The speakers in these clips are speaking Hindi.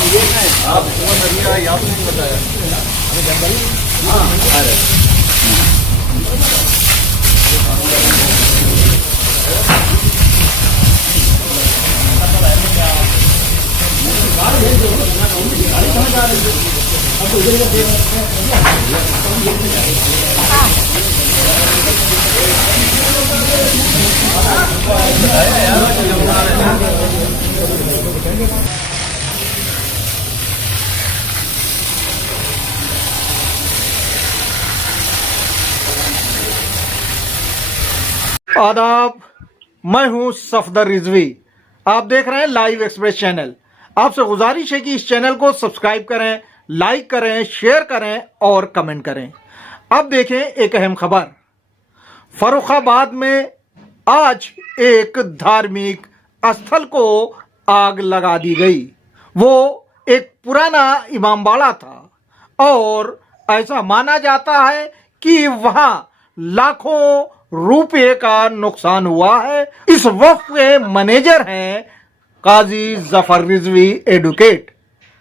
ये है आप नहीं बताया हाँ अरे आदाब, मैं हूं सफदर रिजवी। आप देख रहे हैं लाइव एक्सप्रेस चैनल। आपसे गुजारिश है कि इस चैनल को सब्सक्राइब करें, लाइक करें, शेयर करें और कमेंट करें। अब देखें एक अहम खबर। फर्रुखाबाद में आज एक धार्मिक स्थल को आग लगा दी गई। वो एक पुराना इमामबाड़ा था और ऐसा माना जाता है कि वहां लाखों रुपए का नुकसान हुआ है। इस वक्त के मैनेजर हैं काजी जफर रिजवी एडवोकेट।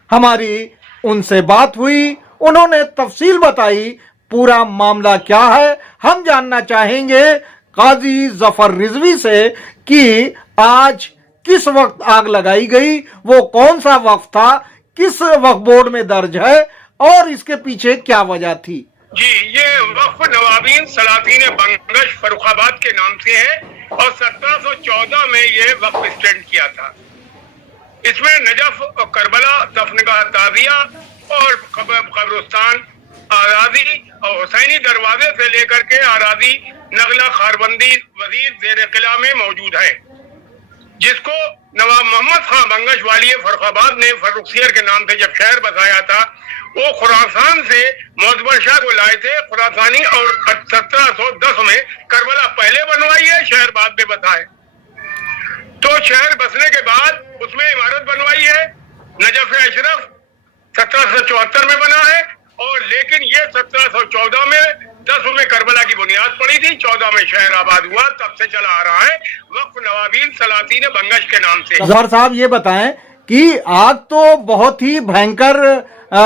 हमारी उनसे बात हुई, उन्होंने तफसील बताई। पूरा मामला क्या है हम जानना चाहेंगे काजी जफर रिजवी से कि आज किस वक्त आग लगाई गई, वो कौन सा वक्त था, किस वक्त बोर्ड में दर्ज है और इसके पीछे क्या वजह थी। जी, ये वक्फ नवाबीन सलातीन बंगश फर्रुखाबाद के नाम से है और 1714 में ये वक्फ स्टैंड किया था। इसमें नजफ और करबला, दफनगाह ताजिया और कब्रिस्तान, आराजी और हुसैनी दरवाजे से लेकर के आराजी नगला खारबंदी वजीर जेर किला में मौजूद है, जिसको नवाब मोहम्मद खां बंगश वाली फर्रुखाबाद ने फर्रुखसियर के नाम से जब शहर बसाया था, वो खुरासान से मोतबर शाह को लाए थे खुरासानी और 1710 में करबला पहले बनवाई है, शहर बाद में बसा है। तो शहर बसने के बाद उसमें इमारत बनवाई है। नजफ अशरफ 1774 में बना है और लेकिन ये 1714 में 10 में करबला की बुनियाद पड़ी थी, 14 में शहर आबाद हुआ, तब से चला आ रहा है वक्फ नवाबीन सलातीन बंगश के नाम से। जफर साहब ये बताएं कि आग तो बहुत ही भयंकर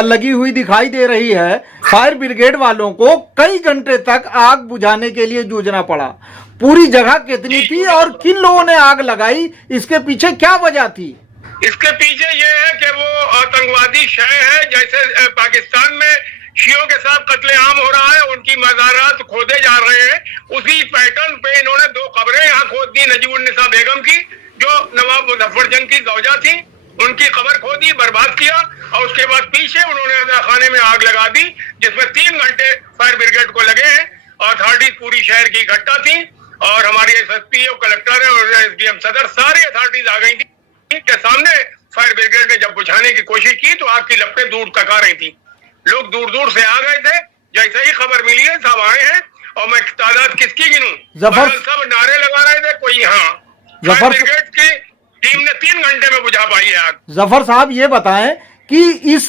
लगी हुई दिखाई दे रही है। फायर ब्रिगेड वालों को कई घंटे तक आग बुझाने के लिए जूझना पड़ा। पूरी जगह कितनी थी और किन लोगों ने आग लगाई, इसके पीछे क्या वजह थी? इसके पीछे ये है कि वो आतंकवादी शय है। जैसे पाकिस्तान में शियों के साथ कत्लेआम हो रहा है, उनकी मज़ारात खोदे जा रहे हैं, उसी पैटर्न पे इन्होंने 2 कब्रें यहाँ खोद दी। नजीबुन्निसा बेगम की, जो नवाब मुजफ्फरजंग की ज़ौजा थी, उनकी कब्र खोदी, बर्बाद किया और उसके बाद पीछे उन्होंने अदाखाने में आग लगा दी, जिसमें 3 घंटे फायर ब्रिगेड को लगे हैं। अथॉरिटीज पूरी शहर की इकट्ठा थी और हमारी एसएसपी और कलेक्टर और एसडीएम सदर सारी अथॉरिटीज आ गई थी के सामने। फायर ब्रिगेड ने जब बुझाने की कोशिश की तो आग की लपटें दूर तक आ रही थी। लोग दूर दूर से आ गए थे। जैसे ही खबर मिली है सब आए हैं और मैं तादाद किसकी गिनूं, सब नारे लगा रहे थे कोई। हाँ, फायर ब्रिगेड की टीम ने 3 घंटे में बुझा पाई है आग। जफर साहब ये बताएं कि इस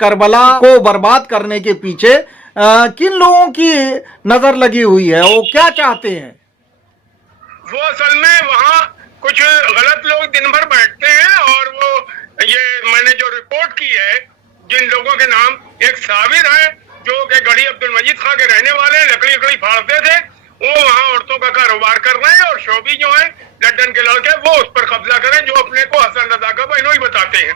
करबला को बर्बाद करने के पीछे किन लोगों की नजर लगी हुई है, वो क्या चाहते हैं? वो असल में वहाँ कुछ गलत लोग दिन भर बैठते हैं और वो ये मैंने जो रिपोर्ट की है, जिन लोगों के नाम, एक साबिर है जो कि गढ़ी अब्दुल मजीद खां के रहने वाले हैं, लकड़ी फाड़ते थे, वो वहाँ औरतों का कारोबार कर रहे हैं और शोभी जो है लंदन के लड़के वो उस पर कब्जा करें, जो अपने को हसन रजा का बहनोई बताते हैं।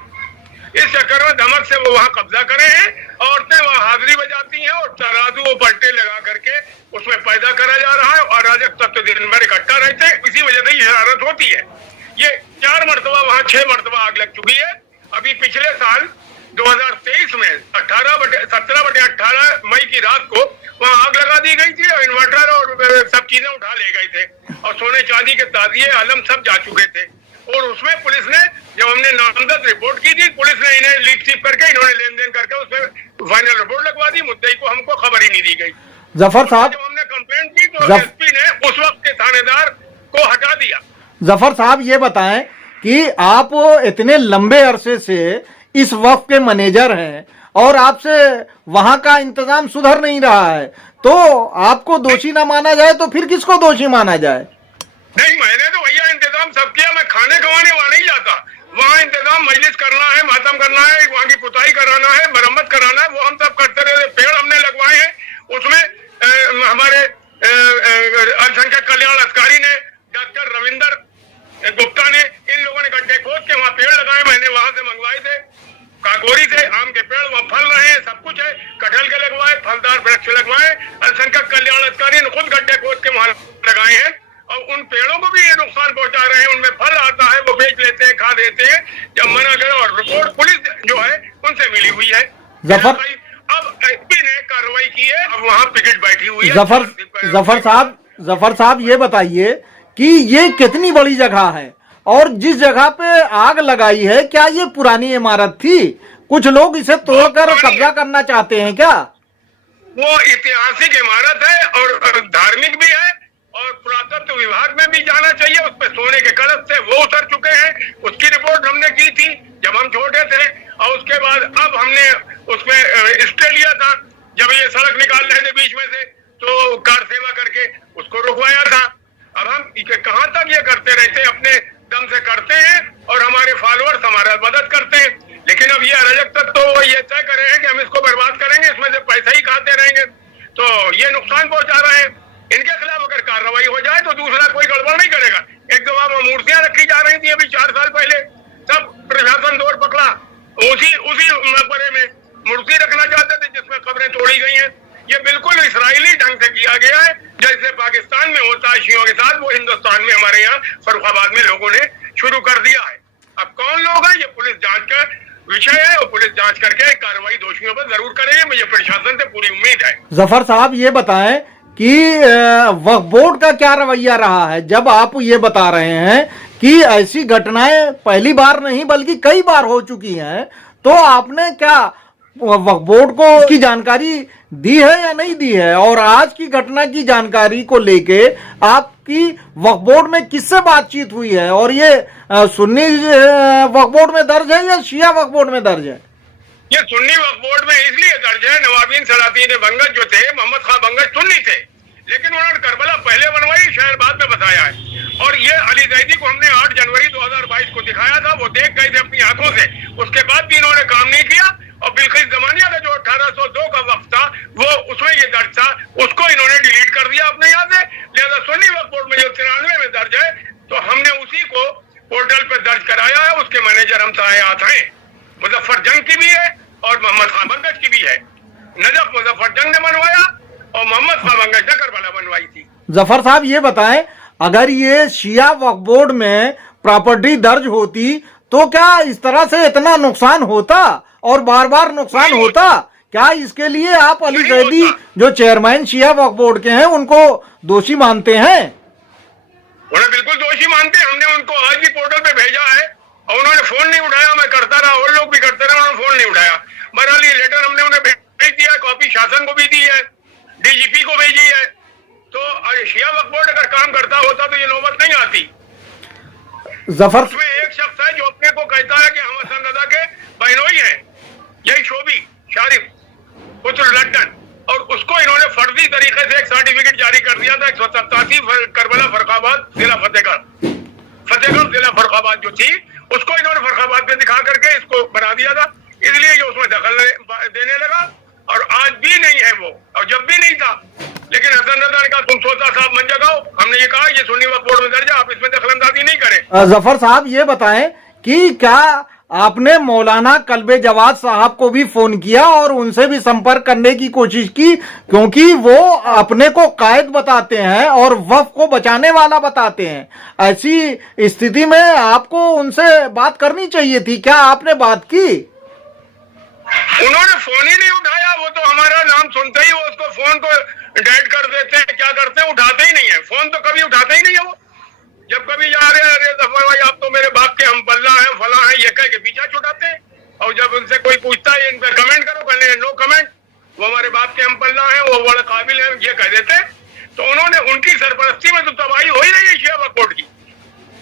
इस चक्कर में धमक से वो वहाँ कब्जा करे हैं। औरतें वहाँ हाजिरी बजाती हैं और तराजू वो पलटे लगा करके उसमें पैदा करा जा रहा है और अराजक तत्व दिन भर इकट्ठा रहते हैं। इसी वजह से ये शरारत होती है। ये 4 मरतबा वहाँ 6 मरतबा आग लग चुकी है। अभी पिछले साल 2023 में 17/18 मई की रात को वहाँ आग लगा दी गई थी और इन्वर्टर और सब चीजें उठा ले गए थे और सोने चांदी के ताजिए आलम सब जा चुके थे। और उसमें पुलिस ने, जब हमने नामजद रिपोर्ट की थी, पुलिस ने इन्हें लीक सीप करके, इन्होंने लेन देन करके उसमें फाइनल रिपोर्ट लगवा दी। मुद्दई को हमको खबर ही नहीं दी गई। जफर साहब, जब हमने कंप्लेंट की तो एसपी ने उस वक्त के थानेदार को हटा दिया। जफर साहब ये बताएं कि आप इतने लंबे अरसे से इस वक्त के मैनेजर हैं और आपसे वहां का इंतजाम सुधर नहीं रहा है, तो आपको दोषी ना माना जाए तो फिर किसको दोषी माना जाए? नहीं, मैंने तो भैया इंतजाम सब किया। मैं खाने खवाने वहां नहीं जाता। वहाँ इंतजाम मजलिस करना है, मातम करना है, वहाँ की पुताई कराना है, मरम्मत कराना है, वो हम सब करते रहे। पेड़ हमने लगवाए हैं, उसमें हमारे अल्पसंख्यक कल्याण अधिकारी ने, डॉक्टर रविंदर गुप्ता ने, इन लोगों ने गड्ढे खोद के वहाँ पेड़ लगाए। मैंने वहां से मंगवाए थे, काकोरी से आम के पेड़, वहाँ फल रहे हैं, सब कुछ है। कटहल के लगवाए, फलदार वृक्ष लगवाए। अल्पसंख्यक कल्याण अधिकारी ने खुद गड्ढे खोद के वहां लगाए हैं और उन पेड़ों को भी ये नुकसान पहुंचा रहे हैं। उनमें फल आता है, वो बेच लेते हैं, खा देते हैं। जब मना करो, और रिपोर्ट पुलिस जो है उनसे मिली हुई है। जफर अब एसपी ने कार्रवाई की है, अब वहाँ पिकेट बैठी हुई है। जफर साहब ये बताइए कि ये कितनी बड़ी जगह है और जिस जगह पे आग लगाई है, क्या ये पुरानी इमारत थी? कुछ लोग इसे तोड़कर कब्जा करना चाहते हैं क्या? वो ऐतिहासिक इमारत है और धार्मिक भी है, और पुरातत्व विभाग में भी जाना चाहिए। उस पर सोने के कलश थे, वो उतर चुके हैं। उसकी रिपोर्ट हमने की थी जब हम छोटे थे, और उसके बाद अब हमने उसमें स्टे लिया था जब ये सड़क निकाल रहे थे बीच में से, तो कार सेवा करके उसको रुकवाया था। अब हम कहाँ तक ये करते रहते, अपने दम से करते हैं और हमारे फॉलोअर्स हमारा मदद करते हैं। लेकिन अब ये अराजक तक तो ये तय कर रहे हैं कि हम इसको बर्बाद करेंगे, इसमें से पैसा ही खाते रहेंगे, तो ये नुकसान पहुंचा रहे हैं। इनके खिलाफ अगर कार्रवाई हो जाए तो दूसरा कोई गड़बड़ नहीं करेगा। एक दो बार मूर्तियां रखी जा रही थी अभी 4 साल पहले, सब प्रशासन दौड़ पकड़ा, उसी मकबरे में मूर्ति रखना चाहते थे जिसमें कब्रें तोड़ी गई हैं। ये बिल्कुल इसराइली ढंग से किया गया है, जैसे पाकिस्तान में होता है शियों के साथ, वो हिंदुस्तान में हमारे यहाँ फर्रुखाबाद में लोगों ने शुरू कर दिया है। अब कौन लोग हैं, ये पुलिस जांच का विषय है, और पुलिस जांच करके कार्रवाई दोषियों पर जरूर करेगी। मुझे प्रशासन से पूरी उम्मीद है। जफर साहब ये बताएं कि वक्फ बोर्ड का क्या रवैया रहा है, जब आप ये बता रहे हैं कि ऐसी घटनाएं पहली बार नहीं बल्कि कई बार हो चुकी हैं, तो आपने क्या वक्फ बोर्ड को इसकी जानकारी दी है या नहीं दी है? और आज की घटना की जानकारी को लेके आपकी वक्फ बोर्ड में किससे बातचीत हुई है? और ये सुन्नी वक्फ बोर्ड में दर्ज है या शिया वक्फ बोर्ड में दर्ज है? ये सुन्नी वक्फ बोर्ड में इसलिए दर्ज है, नवाबीन सलातीन बंगश जो थे, मोहम्मद खां बंगश सुन्नी थे, लेकिन उन्होंने करबला पहले बनवाई, शहर बाद में बताया है। और ये अली जैदी को हमने 8 जनवरी 2022 को दिखाया था, वो देख गए थे अपनी आंखों से। उसके बाद भी इन्होंने काम नहीं किया, और बिल्किस जमानिया का जो 1802 का वक्त था, वो उसमें ये दर्ज था, उसको इन्होंने डिलीट कर दिया अपने यहाँ से। लिहाजा सुन्नी वक्फ बोर्ड में जो 93 में दर्ज है, तो हमने उसी को पोर्टल पर दर्ज कराया है। उसके मैनेजर हम सायात हैं, मुजफ्फर जंग की भी है और मोहम्मद खां बंगश की भी है। नजफ मुजफ्फर जंग ने बनवाया और मोहम्मद खां बंगश ने करबला बनवाई थी। जफर साहब ये बताएं, अगर ये शिया वक्फ बोर्ड में प्रॉपर्टी दर्ज होती तो क्या इस तरह से इतना नुकसान होता और बार बार नुकसान होता? क्या इसके लिए आप अली जैदी जो चेयरमैन शिया वक्फ बोर्ड के हैं उनको दोषी मानते हैं? उन्हें बिल्कुल दोषी मानते हैं। हमने उनको आज भी पोर्टल पे भेजा है और उन्होंने फोन नहीं उठाया। मैं करता रहा, और लोग भी करते रहे, उन्होंने फोन नहीं उठाया। बहरहाल ये लेटर हमने उन्हें भेज दिया, कॉपी शासन को भी दी है, डीजीपी को भेजी है। तो शिया वक्फ बोर्ड अगर काम करता होता तो ये नौबत नहीं आती। जफर उसमें एक शख्स है जो अपने को कहता है कि हम हसन रजा के बहनोई हैं, यही शोभी शारिफ पुत्र लट्टन, और उसको इन्होंने फर्जी तरीके से एक सर्टिफिकेट जारी कर दिया था। 187 करबला फर्रुखाबाद जिला फतेहगढ़ जिला फर्रुखाबाद जो थी, उसको इन्होंने फर्रुखाबाद में दिखा करके इसको बना दिया था। इसलिए ये उसमें दखल देने लगा, और आज भी नहीं है वो, और जब भी नहीं था। लेकिन हसन रजा ने कहा तुम सोचा साहब मन जगाओ। हमने ये कहा ये सुन्नी वक्फ बोर्ड में दर्ज है, आप इसमें दखलंदाजी नहीं करें। जफर साहब ये बताएं कि क्या आपने मौलाना कल्बे जवाद साहब को भी फोन किया और उनसे भी संपर्क करने की कोशिश की, क्योंकि वो अपने को कायद बताते हैं और वक्फ को बचाने वाला बताते हैं? ऐसी स्थिति में आपको उनसे बात करनी चाहिए थी, क्या आपने बात की? उन्होंने फोन ही नहीं उठाया। वो तो हमारा नाम सुनते ही वो उसको फोन को डेड कर देते हैं, क्या करते हैं, उठाते ही नहीं है फोन, तो कभी उठाते ही नहीं है वो। जब कभी जा रहे हैं, अरे जफर भाई आप तो मेरे बाप के हम बल्ला हैं, फला हैं, ये कह के पीछा छुड़ाते हैं। और जब उनसे कोई पूछता है इन पर कमेंट करो, कहने नो कमेंट, वो हमारे बाप के हम पल्ला हैं, वो बड़े काबिल हैं, ये कह देते हैं। तो उन्होंने उनकी सरपरस्ती में तो तबाही हो ही रही है शिया वक्फ बोर्ड की,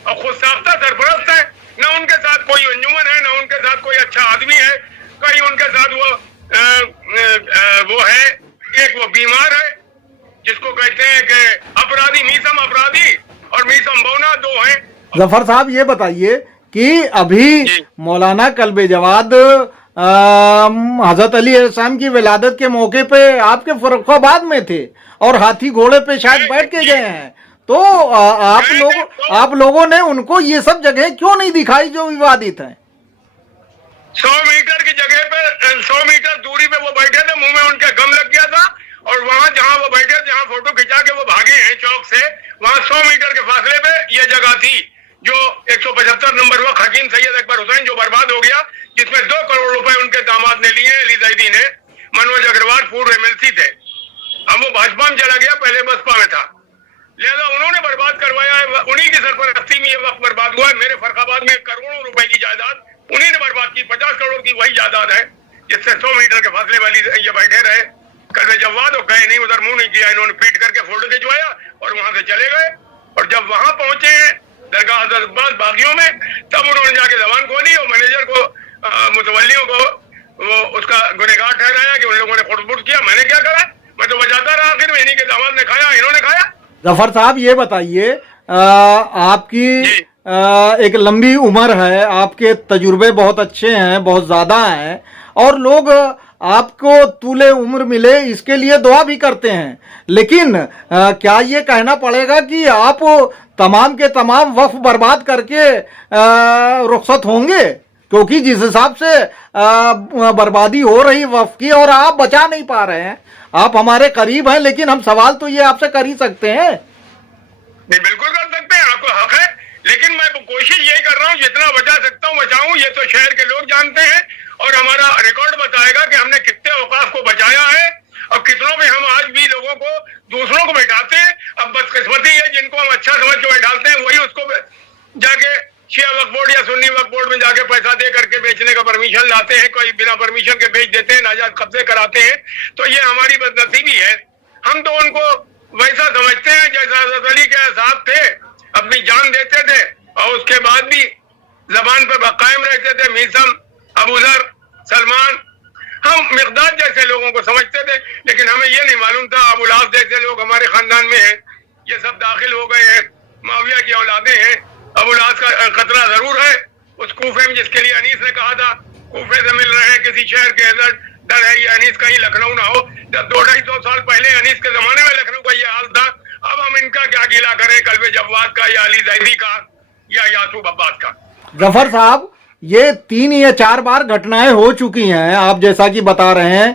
और खुद साख्ता सरपरस्त है। न उनके साथ कोई अंजुमन है, न उनके साथ कोई अच्छा आदमी है। कहीं उनके साथ वो है, एक वो बीमार है जिसको कहते हैं कि अपराधी मीसम अपराधी और मीसम बौना, दो हैं। जफर साहब ये बताइए कि अभी मौलाना कल्बे जवाद हजरत अली अलैहिस्सलाम की विलादत के मौके पे आपके फर्रुखाबाद में थे और हाथी घोड़े पे शायद बैठ के गए हैं, तो आप लोगों ने उनको ये सब जगह क्यों नहीं दिखाई जो विवादित है? 100 मीटर की जगह पे 100 मीटर दूरी पे वो बैठे थे, मुंह में उनके गम लग गया था, और वहां जहां वो बैठे, जहां फोटो खिंचा के वो भागे हैं चौक से, वहां 100 मीटर के फासले पे ये जगह थी जो 175 नंबर वक्त हकीम सैयद अकबर हुसैन जो बर्बाद हो गया, जिसमें 2 करोड़ रुपए उनके दामाद ने लिए, अली जैदी ने। मनोज अग्रवाल पूर्व MLC थे, अब वो भाजपा में चला गया, पहले बसपा में था, लिहाजा उन्होंने बर्बाद करवाया है, उन्हीं की सरपरस्ती में ये वक्त बर्बाद हुआ है। मेरे फर्रुखाबाद में करोड़ों रुपए की जायदाद उन्हीं ने बर्बाद की, 50 करोड़ की वही जायदाद है जिससे 100 मीटर के फासले वाली ये बैठे रहे। कल जवाद हो गए नहीं, उधर मुंह नहीं किया, इन्होंने पीट करके फोटो खिंचवाया और वहां से चले गए। और जब वहां पहुंचे दरगाह हजरत बागियों में, तब उन्होंने जाके जबान खोली और मैनेजर को मुतवल्लियों को वो उसका गुनहगार ठहराया कि उन लोगों ने फोटो किया। मैंने क्या करा, मैं तो बजाता रहा, आखिर में इन्हीं के दामाद ने खाया, इन्होंने खाया। जफर साहब ये बताइए, आपकी एक लंबी उम्र है, आपके तजुर्बे बहुत अच्छे हैं, बहुत ज्यादा हैं, और लोग आपको तूले उम्र मिले इसके लिए दुआ भी करते हैं, लेकिन क्या ये कहना पड़ेगा कि आप तमाम के तमाम वक्फ बर्बाद करके रुखसत होंगे? क्योंकि जिस हिसाब से बर्बादी हो रही वक्फ की और आप बचा नहीं पा रहे हैं, आप हमारे करीब हैं, लेकिन हम सवाल तो ये आपसे कर ही सकते हैं। नहीं, बिल्कुल कर सकते हैं, आपको हक है, लेकिन मैं कोशिश यही कर रहा हूँ जितना बचा सकता हूँ बचाऊं। ये तो शहर के लोग जानते हैं और हमारा रिकॉर्ड बताएगा कि हमने कितने औकाफ को बचाया है और कितनों में हम आज भी लोगों को, दूसरों को बैठाते हैं। अब बदकिस्मती है, जिनको हम अच्छा समझ के बैठाते हैं वही उसको जाके शिया वक्फ बोर्ड या सुन्नी वक्फ बोर्ड में जाके पैसा दे करके बेचने का परमिशन लाते हैं, कोई बिना परमिशन के बेच देते हैं, नाजायज कब्जे कराते हैं। तो ये हमारी बदनसीबी है। हम तो उनको वैसा समझते हैं जैसा हज़रत अली के साहब थे, अपनी जान देते थे और उसके बाद भी जबान पर कायम रहते थे। मीसम, अबू जर, सलमान, हम मिक़दाद जैसे लोगों को समझते थे, लेकिन हमें ये नहीं मालूम था अबुल आस जैसे लोग हमारे खानदान में हैं, ये सब दाखिल हो गए हैं, मुआविया की औलादे हैं। अबुल आस का खतरा जरूर है, उस कूफे में जिसके लिए अनीस ने कहा था कूफे से मिल रहे हैं किसी शहर के अंदर, डर है ये अनीस कहीं लखनऊ ना हो। जब 2-2.5 साल पहले अनीस के जमाने में लखनऊ का ये हाल था, अब हम इनका क्या गिला करें, कल्बे जवाद का या अली जैदी का या यासूब अब्बास का। जफर साहब, ये 3 या 4 बार घटनाएं हो चुकी हैं, आप जैसा कि बता रहे हैं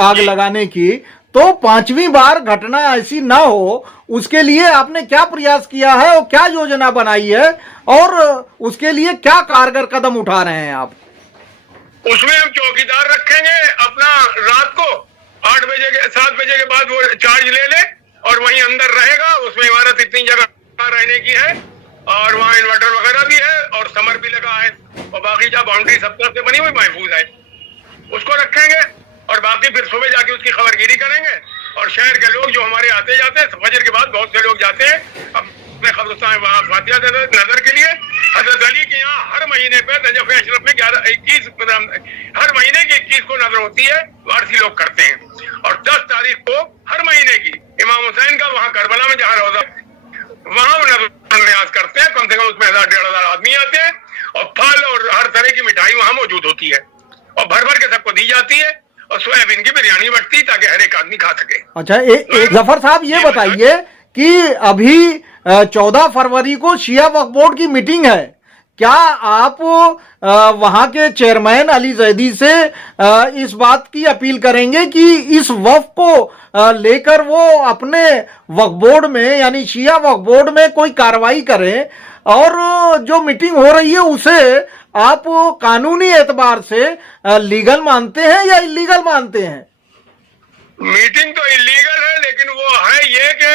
आग लगाने की, तो 5वीं बार घटना ऐसी ना हो उसके लिए आपने क्या प्रयास किया है और क्या योजना बनाई है और उसके लिए क्या कारगर कदम उठा रहे हैं आप? उसमें हम चौकीदार रखेंगे अपना, रात को 8 बजे के 7 बजे के बाद वो चार्ज ले ले और वहीं अंदर रहेगा। उसमें इमारत इतनी जगह रहने की है और वहाँ इन्वर्टर वगैरह भी है और समर भी लगा है और बाकी जहाँ बाउंड्री सब तरफ से बनी हुई महफूज है, उसको रखेंगे और बाकी फिर सुबह जाके उसकी खबरगिरी करेंगे। और शहर के लोग जो हमारे आते जाते हैं, फजर के बाद बहुत से लोग जाते हैं अपने कब्रिस्तान वहाँ फातिहा नजर के लिए। हजरत अली के यहाँ हर महीने पे नजफ अशरफ में 21 हर महीने की 21 को नजर होती है, वारसी लोग करते हैं। और 10 तारीख को हर महीने की इमाम हुसैन का वहाँ करबला में जहाँ रोजा, वहाँ न्याज करते हैं। कम से कम उसमें 1000-1500 आदमी आते हैं और फल और हर तरह की मिठाई वहाँ मौजूद होती है और भर भर के सबको दी जाती है और सोयाबीन की बिरयानी बढ़ती है ताकि हर एक आदमी खा सके। अच्छा, एक जफर साहब ये बताइए कि अभी 14 फरवरी को शिया वक्फ बोर्ड की मीटिंग है, क्या आप वहां के चेयरमैन अली जैदी से इस बात की अपील करेंगे कि इस वक्फ को लेकर वो अपने वक्फ बोर्ड में यानी शिया वक्फ बोर्ड में कोई कार्रवाई करें और जो मीटिंग हो रही है उसे आप कानूनी एतबार से लीगल मानते हैं या इलीगल मानते हैं? मीटिंग तो इलीगल है, लेकिन वो है ये कि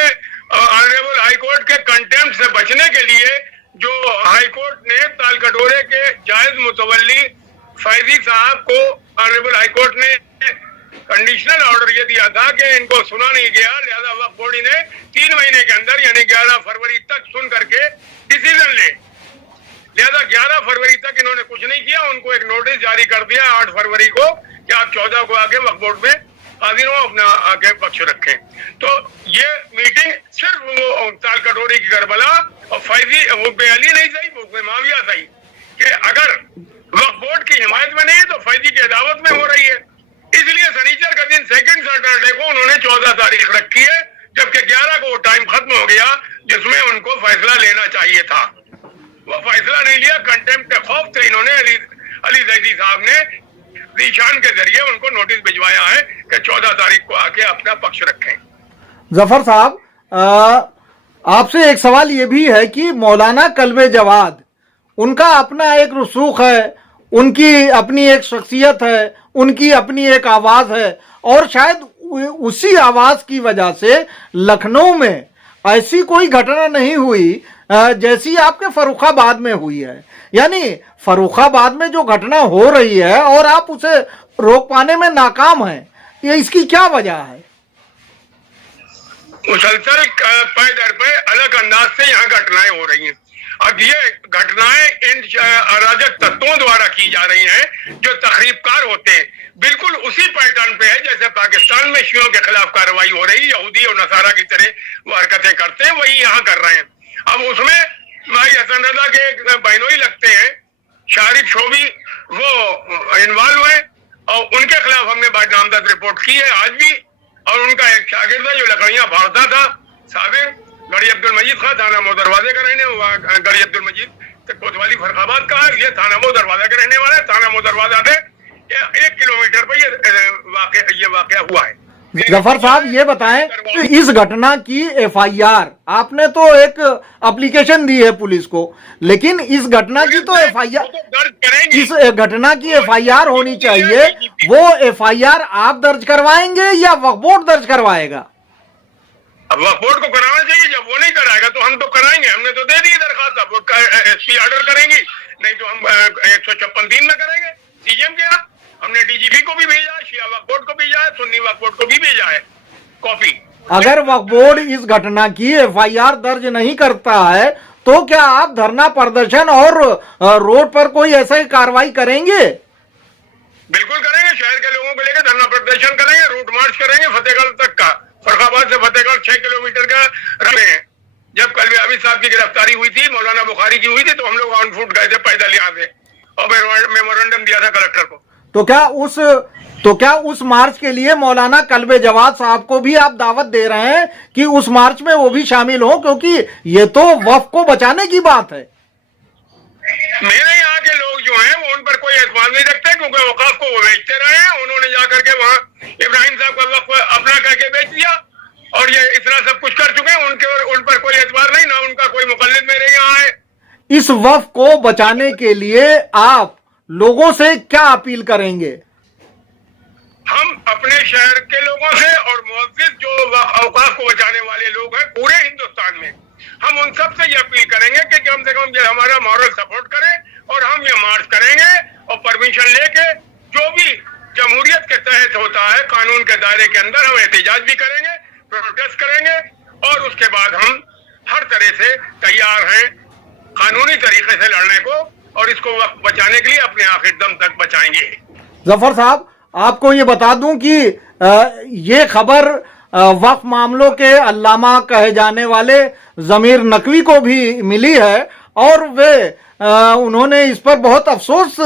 ऑनरेबल हाई कोर्ट के कंटेम्प्ट से बचने के लिए जो हाई कोर्ट ने तालकटोरे के जायज मुतवल्ली फैजी साहब को ऑनरेबल हाई कोर्ट ने कंडीशनल ऑर्डर ये दिया था कि इनको सुना नहीं गया, लिहाजा वक्फ बोर्ड ने 3 महीने के अंदर यानी 11 फरवरी तक सुन करके डिसीजन ले। लिहाजा 11 फरवरी तक इन्होंने कुछ नहीं किया, उनको एक नोटिस जारी कर दिया 8 फरवरी को कि आप 14 को आके वक्फ बोर्ड में हाजिर हों, अपना आगे पक्ष रखें। तो ये मीटिंग सिर्फ वो ताल कटोरी की करबला और फैजी वो बेअली नहीं सही, वो माविया सही कि अगर वक्फ बोर्ड की हिमायत में नहीं है तो फैजी की अदावत में हो रही है। इसलिए शनिचर का दिन सेकंड सैटरडे को उन्होंने 14 तारीख रखी है, जबकि 11 को टाइम खत्म हो गया जिसमें उनको फैसला लेना चाहिए था। वो फैसला नहीं लिया, कंटेम्प्ट खौफ से इन्होंने अली जैदी साहब ने रीशान के जरिए उनको नोटिस भिजवाया है कि 14 तारीख को आके अपना पक्ष रखें। जफर साहब, आपसे एक सवाल ये भी है कि मौलाना कल्बे जवाद, उनका अपना एक रसूख है, उनकी अपनी एक शख्सियत है, उनकी अपनी एक आवाज है, और शायद उसी आवाज की वजह से लखनऊ में ऐसी कोई घटना नहीं हुई जैसी आपके फर्रुखाबाद में हुई है। यानी फर्रुखाबाद में जो घटना हो रही है और आप उसे रोक पाने में नाकाम हैं, ये इसकी क्या वजह है? मुसलसल पै दर पे अलग अंदाज से यहाँ घटनाएं हो रही हैं। अब ये घटनाएं इन अराजक तत्वों द्वारा की जा रही हैं जो तखरीबकार होते हैं, बिल्कुल उसी पैटर्न पे है जैसे पाकिस्तान में शियों के खिलाफ कार्रवाई हो रही, यहूदी और नसारा की तरह वो हरकतें करते हैं, वही यहाँ कर रहे हैं। अब उसमें भाई हसन रजा के बहनोई लगते हैं, शारिफ शोबी वो इन्वॉल्व है और उनके खिलाफ हमने नामजद रिपोर्ट की है आज भी। और उनका एक शागिर्द है जो लकड़ियां फाड़ता था, साबिर गड़ी अब्दुल मजीद खां, थाना मो दरवाजे का रहने वाला। गड़ी अब्दुल मजीद कोतवाली फर्रुखाबाद का है, ये थाना मो दरवाजा के रहने वाला है। थाना मो दरवाजा से 1 किलोमीटर पर ये वाकया हुआ है। जफर साहब, ये बताएं, इस घटना की FIR आपने तो एक एप्लीकेशन दी है पुलिस को, लेकिन इस घटना की तो FIR, इस घटना की FIR होनी चाहिए। वो FIR आप दर्ज करवाएंगे या वक्फ बोर्ड दर्ज करवाएगा? अब वक्फ बोर्ड को कराना चाहिए, जब वो नहीं कराएगा तो हम तो कराएंगे। हमने तो दे दी दरखास्त, अब SP ऑर्डर करेंगी, नहीं तो हम 156(3) में करेंगे CM के यहाँ। हमने DGP को भी भेजा है, शिया वक्फ बोर्ड को भेजा है, सुन्नी वक्फ बोर्ड को भी भेजा है कॉपी। अगर वक्फ बोर्ड इस घटना की FIR दर्ज नहीं करता है तो क्या आप धरना प्रदर्शन और रोड पर कोई ऐसा कार्रवाई करेंगे? बिल्कुल करेंगे, शहर के लोगों को लेकर धरना प्रदर्शन करेंगे, रूट मार्च करेंगे फतेहगढ़ तक का। फर्रुखाबाद से फतेहगढ़ 6 किलोमीटर का रहे हैं। जब कल्बे आबिद साहब की गिरफ्तारी हुई थी, मौलाना बुखारी की हुई थी, तो हम लोग ऑन फुट गए थे पैदल यहाँ से और मेमोरेंडम दिया था कलेक्टर को। तो क्या उस मार्च के लिए मौलाना कल्बे जवाद साहब को भी आप दावत दे रहे हैं कि उस मार्च में वो भी शामिल हो, क्योंकि ये तो वक्फ को बचाने की बात है। मेरे यहाँ के लोग जो हैं वो उन पर कोई एतमाद नहीं रखते, क्योंकि वकाफ को वो बेचते रहे हैं। उन्होंने जाकर के वहाँ इब्राहिम साहब का वक्फ अपना करके बेच दिया और ये इतना सब कुछ कर चुके हैं। उन पर कोई एतबार नहीं, ना उनका कोई मुकल्लिद मेरे यहाँ है। इस वक्फ को बचाने के लिए आप लोगों से क्या अपील करेंगे? हम अपने शहर के लोगों से और मुअज़्ज़िज़ जो औकाफ को बचाने वाले लोग हैं पूरे हिंदुस्तान में, हम उन सब से ये अपील करेंगे कि कम से कम ये हमारा मॉरल सपोर्ट करें और हम ये मार्च करेंगे और परमिशन लेके जो भी जमहूरियत के तहत होता है कानून के दायरे के अंदर हम एहतजाज भी करेंगे, प्रोटेस्ट करेंगे और उसके बाद हम हर तरह से तैयार हैं कानूनी तरीके से लड़ने को और इसको बचाने के लिए अपने आखिर दम तक बचाएंगे। जफर साहब, आपको ये बता दूं कि ये खबर वक्फ मामलों के अल्लामा कहे जाने वाले जमीर नकवी को भी मिली है और वे उन्होंने इस पर बहुत अफसोस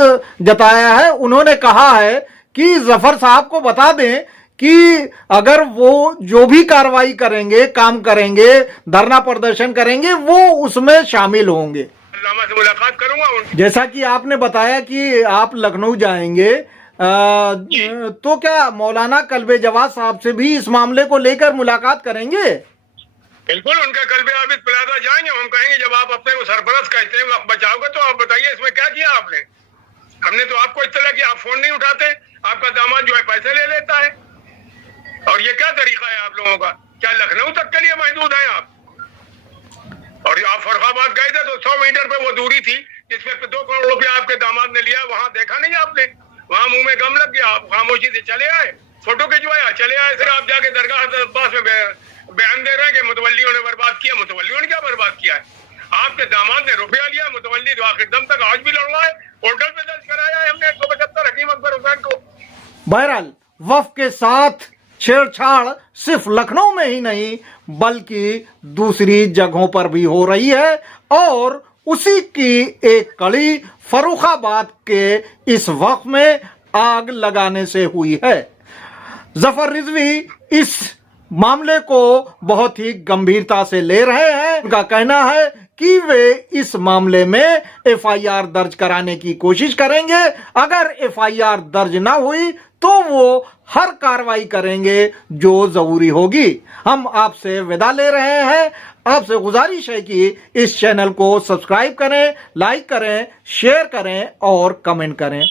जताया है। उन्होंने कहा है कि जफर साहब को बता दें कि अगर वो जो भी कार्रवाई करेंगे, काम करेंगे, धरना प्रदर्शन करेंगे, वो उसमें शामिल होंगे। अल्लामा से मुलाकात करूंगा। जैसा कि आपने बताया कि आप लखनऊ जाएंगे, तो क्या मौलाना कल्बे जवाद साहब से भी इस मामले को लेकर मुलाकात करेंगे? बिल्कुल, उनका कल्बे आबिद प्लाजा जाएंगे। हम कहेंगे जब आप अपने को सरपरस्त कहते हैं वक्त बचाओगे तो आप बताइए इसमें क्या किया आपने। हमने तो आपको इत्तला की, आप फोन नहीं उठाते, आपका दामाद जो है पैसे ले लेता है। और ये क्या तरीका है आप लोगों का? क्या लखनऊ तक के लिए महदूद है आप? और आप फर्रुखाबाद गए थे तो 100 मीटर पे वो दूरी थी जिसमें 2 करोड़ रुपया आपके दामाद ने लिया, वहां देखा नहीं आपने? वहां मुंह में गम लग गया, आप खामोशी से चले आए, फोटो खिंचवाया, चले आए। फिर आप जाके दरगाह अब्बास में बयान दे रहे हैं कि मुतवल्लियों ने बर्बाद किया। मुतवल्लियों ने क्या बर्बाद किया है? आपके दामाद ने रुपया लिया, मुतवल्ली तो आखिर दम तक आज भी लड़ रहा है। पोर्टल पे दर्ज कराया है हमने 175 हकीम अकबर हुसैन को। बहरहाल, वक्फ के साथ छेड़छाड़ सिर्फ लखनऊ में ही नहीं बल्कि दूसरी जगहों पर भी हो रही है और उसी की एक कड़ी फर्रुखाबाद के इस वक्फ में आग लगाने से हुई है। जफर रिजवी इस मामले को बहुत ही गंभीरता से ले रहे हैं। उनका कहना है कि वे इस मामले में एफआईआर दर्ज कराने की कोशिश करेंगे। अगर एफआईआर दर्ज ना हुई तो वो हर कार्रवाई करेंगे जो जरूरी होगी। हम आपसे विदा ले रहे हैं। आपसे गुजारिश है कि इस चैनल को सब्सक्राइब करें, लाइक करें, शेयर करें और कमेंट करें।